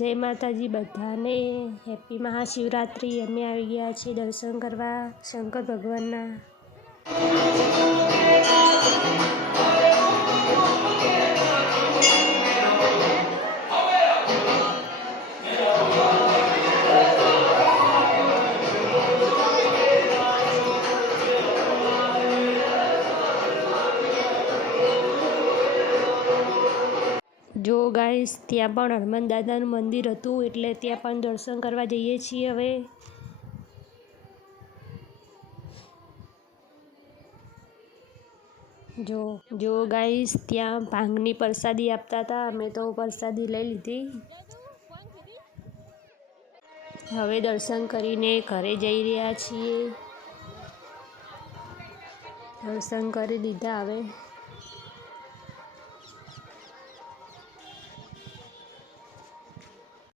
જય માતાજી બધાને, હેપી મહાશિવરાત્રિ। અમે આવી ગયા છીએ દર્શન કરવા શંકર ભગવાનના। જો ગાઈસ, ત્યાં પણ હનુમાન દાદાનું મંદિર હતું, એટલે ત્યાં પણ દર્શન કરવા જઈએ છીએ હવે। જો ગાઈસ, ત્યાં ભાંગની પ્રસાદી આપતા હતા, અમે તો પ્રસાદી લઈ લીધી। હવે દર્શન કરીને ઘરે જઈ રહ્યા છીએ। દર્શન કરી લીધા હવે।